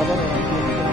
kabar orang tua kita?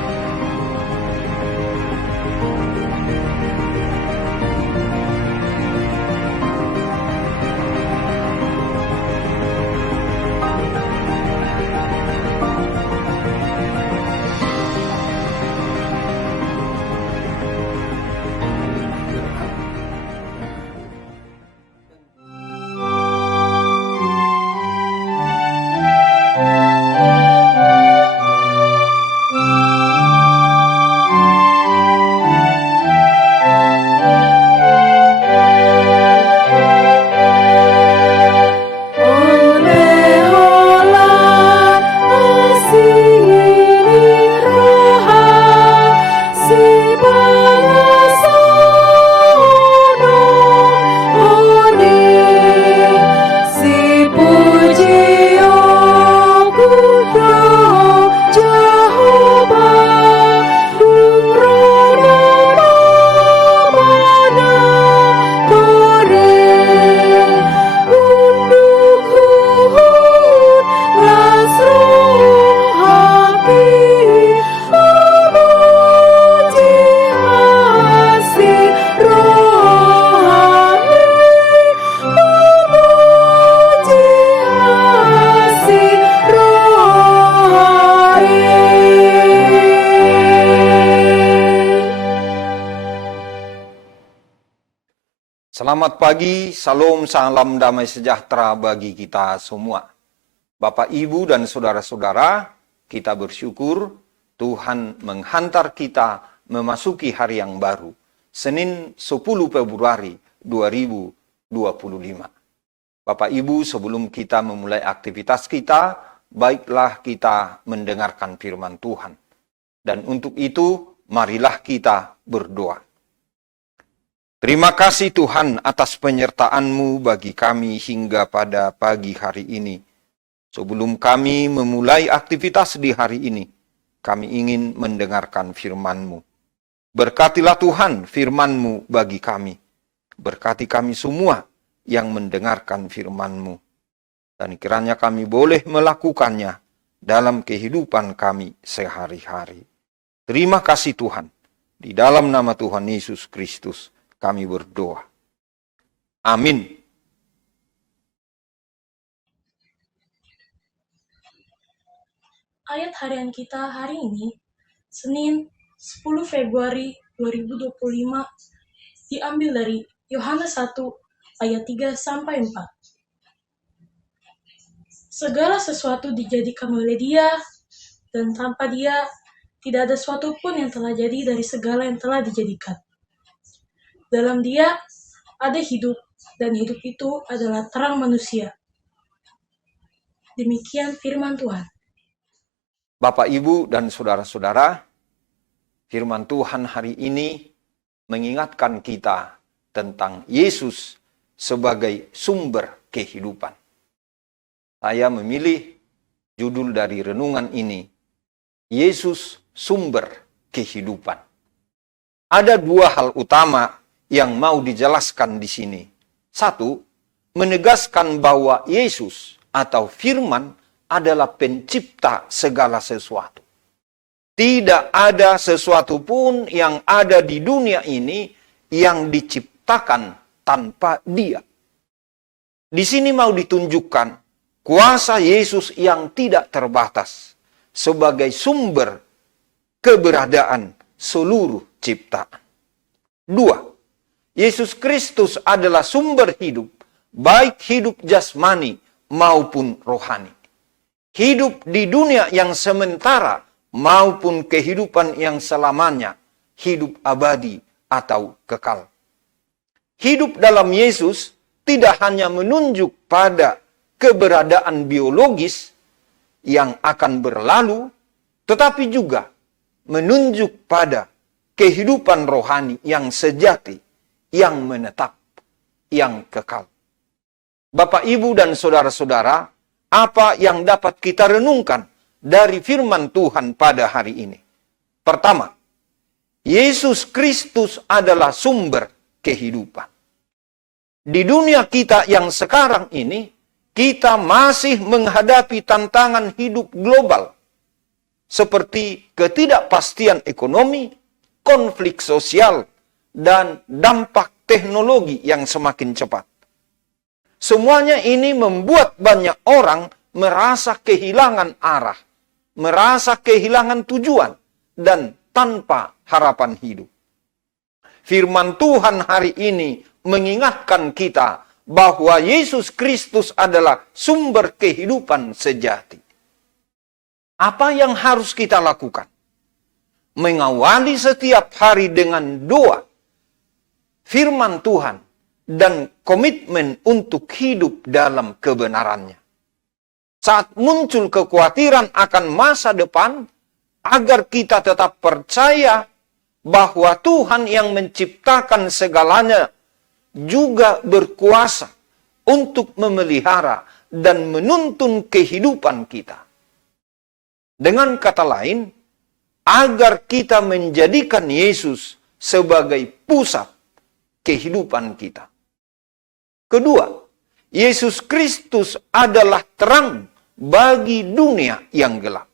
Selamat pagi, salam, salam damai sejahtera bagi kita semua. Bapak, Ibu, dan saudara-saudara, kita bersyukur Tuhan menghantar kita memasuki hari yang baru, Senin 10 Februari 2025. Bapak, Ibu, sebelum kita memulai aktivitas kita, baiklah kita mendengarkan firman Tuhan. Dan untuk itu, marilah kita berdoa. Terima kasih Tuhan atas penyertaan-Mu bagi kami hingga pada pagi hari ini. Sebelum kami memulai aktivitas di hari ini, kami ingin mendengarkan firman-Mu. Berkatilah Tuhan firman-Mu bagi kami. Berkati kami semua yang mendengarkan firman-Mu. Dan kiranya kami boleh melakukannya dalam kehidupan kami sehari-hari. Terima kasih Tuhan. Di dalam nama Tuhan Yesus Kristus kami berdoa. Amin. Ayat harian kita hari ini, Senin 10 Februari 2025, diambil dari Yohanes 1 ayat 3-4. Segala sesuatu dijadikan oleh Dia, dan tanpa Dia tidak ada sesuatu pun yang telah jadi dari segala yang telah dijadikan. Dalam Dia ada hidup, dan hidup itu adalah terang manusia. Demikian firman Tuhan. Bapak, Ibu, dan saudara-saudara, firman Tuhan hari ini mengingatkan kita tentang Yesus sebagai sumber kehidupan. Saya memilih judul dari renungan ini, Yesus sumber kehidupan. Ada dua hal utama yang mau dijelaskan di sini. Satu, menegaskan bahwa Yesus atau firman adalah pencipta segala sesuatu. Tidak ada sesuatu pun yang ada di dunia ini yang diciptakan tanpa Dia. Di sini mau ditunjukkan kuasa Yesus yang tidak terbatas sebagai sumber keberadaan seluruh ciptaan. Dua, Yesus Kristus adalah sumber hidup, baik hidup jasmani maupun rohani. Hidup di dunia yang sementara maupun kehidupan yang selamanya, hidup abadi atau kekal. Hidup dalam Yesus tidak hanya menunjuk pada keberadaan biologis yang akan berlalu, tetapi juga menunjuk pada kehidupan rohani yang sejati, yang menetap, yang kekal. Bapak, Ibu, dan saudara-saudara, apa yang dapat kita renungkan dari firman Tuhan pada hari ini? Pertama, Yesus Kristus adalah sumber kehidupan. Di dunia kita yang sekarang ini, kita masih menghadapi tantangan hidup global. seperti ketidakpastian ekonomi, konflik sosial, dan dampak teknologi yang semakin cepat. Semuanya ini membuat banyak orang merasa kehilangan arah, merasa kehilangan tujuan, dan tanpa harapan hidup. Firman Tuhan hari ini mengingatkan kita bahwa Yesus Kristus adalah sumber kehidupan sejati. Apa yang harus kita lakukan? Mengawali setiap hari dengan doa, firman Tuhan, dan komitmen untuk hidup dalam kebenarannya. Saat muncul kekhawatiran akan masa depan, agar kita tetap percaya bahwa Tuhan yang menciptakan segalanya juga berkuasa untuk memelihara dan menuntun kehidupan kita. Dengan kata lain, agar kita menjadikan Yesus sebagai pusat kehidupan kita. Kedua, Yesus Kristus adalah terang bagi dunia yang gelap.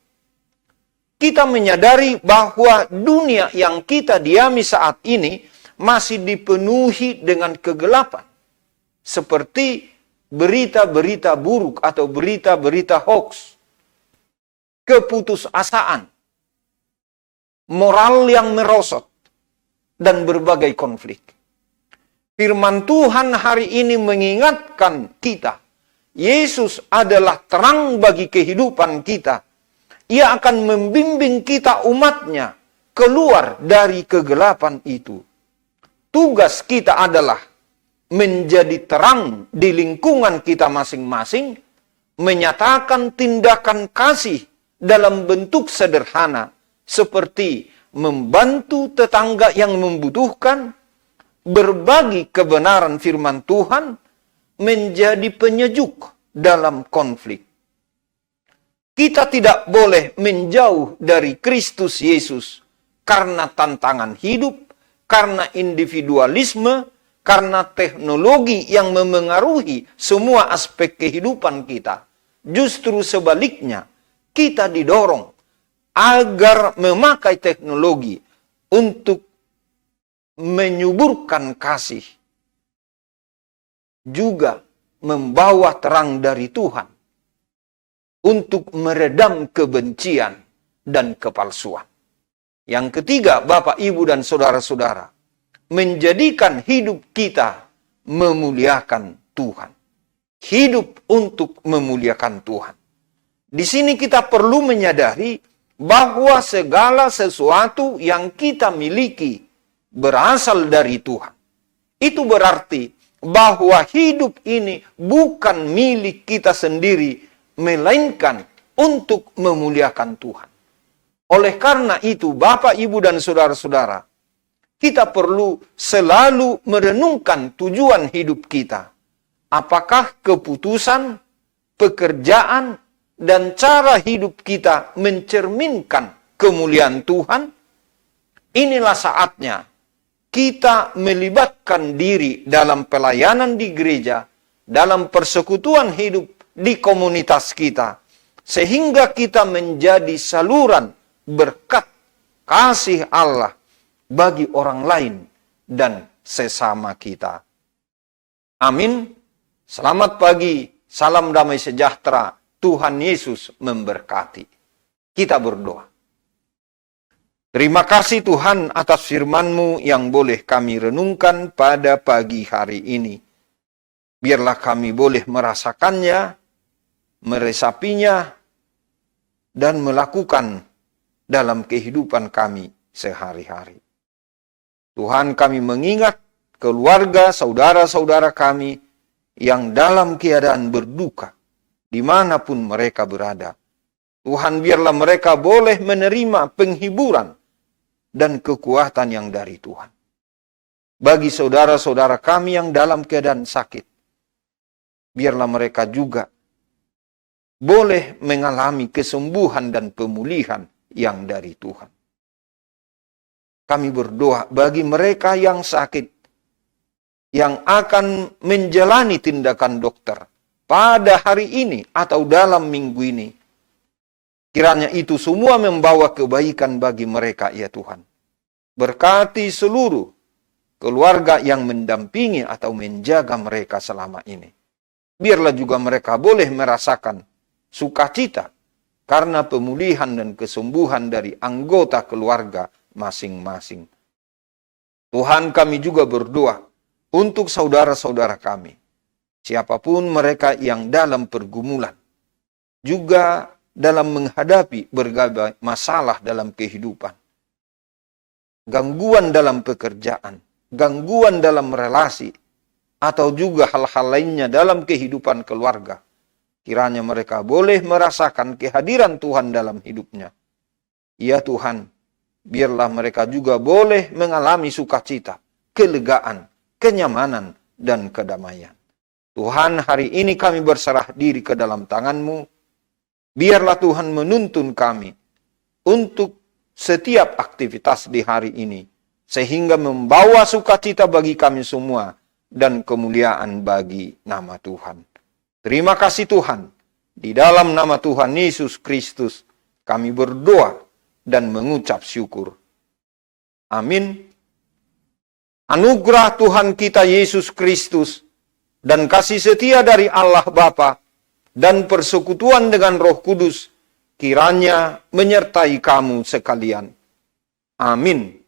Kita menyadari bahwa dunia yang kita diami saat ini masih dipenuhi dengan kegelapan. Seperti berita-berita buruk atau berita-berita hoax. Keputusasaan. Moral yang merosot. Dan berbagai konflik. Firman Tuhan hari ini mengingatkan kita. Yesus adalah terang bagi kehidupan kita. Ia akan membimbing kita umatnya keluar dari kegelapan itu. Tugas kita adalah menjadi terang di lingkungan kita masing-masing, menyatakan tindakan kasih dalam bentuk sederhana, seperti membantu tetangga yang membutuhkan, berbagi kebenaran firman Tuhan, menjadi penyejuk dalam konflik. Kita tidak boleh menjauh dari Kristus Yesus karena tantangan hidup, karena individualisme, karena teknologi yang memengaruhi semua aspek kehidupan kita. Justru sebaliknya, kita didorong agar memakai teknologi untuk menyuburkan kasih, juga membawa terang dari Tuhan untuk meredam kebencian dan kepalsuan. Yang ketiga, Bapak, Ibu, dan saudara-saudara, menjadikan hidup kita memuliakan Tuhan. Hidup untuk memuliakan Tuhan. Di sini kita perlu menyadari bahwa segala sesuatu yang kita miliki berasal dari Tuhan. Itu berarti bahwa hidup ini bukan milik kita sendiri, melainkan untuk memuliakan Tuhan. Oleh karena itu, Bapak, Ibu, dan saudara-saudara, kita perlu selalu merenungkan tujuan hidup kita. Apakah keputusan, pekerjaan, dan cara hidup kita mencerminkan kemuliaan Tuhan? Inilah saatnya kita melibatkan diri dalam pelayanan di gereja, dalam persekutuan hidup di komunitas kita, sehingga kita menjadi saluran berkat kasih Allah bagi orang lain dan sesama kita. Amin. Selamat pagi, salam damai sejahtera, Tuhan Yesus memberkati. Kita berdoa. Terima kasih Tuhan atas firman-Mu yang boleh kami renungkan pada pagi hari ini. Biarlah kami boleh merasakannya, meresapinya, dan melakukan dalam kehidupan kami sehari-hari. Tuhan, kami mengingat keluarga, saudara-saudara kami yang dalam keadaan berduka, dimanapun mereka berada. Tuhan, biarlah mereka boleh menerima penghiburan dan kekuatan yang dari Tuhan. Bagi saudara-saudara kami yang dalam keadaan sakit, biarlah mereka juga boleh mengalami kesembuhan dan pemulihan yang dari Tuhan. Kami berdoa bagi mereka yang sakit, yang akan menjalani tindakan dokter pada hari ini atau dalam minggu ini. Kiranya itu semua membawa kebaikan bagi mereka, ya Tuhan. Berkati seluruh keluarga yang mendampingi atau menjaga mereka selama ini. Biarlah juga mereka boleh merasakan sukacita karena pemulihan dan kesembuhan dari anggota keluarga masing-masing. Tuhan, kami juga berdoa untuk saudara-saudara kami, siapapun mereka yang dalam pergumulan, juga dalam menghadapi berbagai masalah dalam kehidupan, gangguan dalam pekerjaan, gangguan dalam relasi, atau juga hal-hal lainnya dalam kehidupan keluarga. Kiranya mereka boleh merasakan kehadiran Tuhan dalam hidupnya. Ya Tuhan, biarlah mereka juga boleh mengalami sukacita, kelegaan, kenyamanan, dan kedamaian. Tuhan, hari ini kami berserah diri ke dalam tangan-Mu. Biarlah Tuhan menuntun kami untuk setiap aktivitas di hari ini, sehingga membawa sukacita bagi kami semua dan kemuliaan bagi nama Tuhan. Terima kasih Tuhan. Di dalam nama Tuhan Yesus Kristus kami berdoa dan mengucap syukur. Amin. Anugerah Tuhan kita Yesus Kristus dan kasih setia dari Allah Bapa dan persekutuan dengan Roh Kudus kiranya menyertai kamu sekalian. Amin.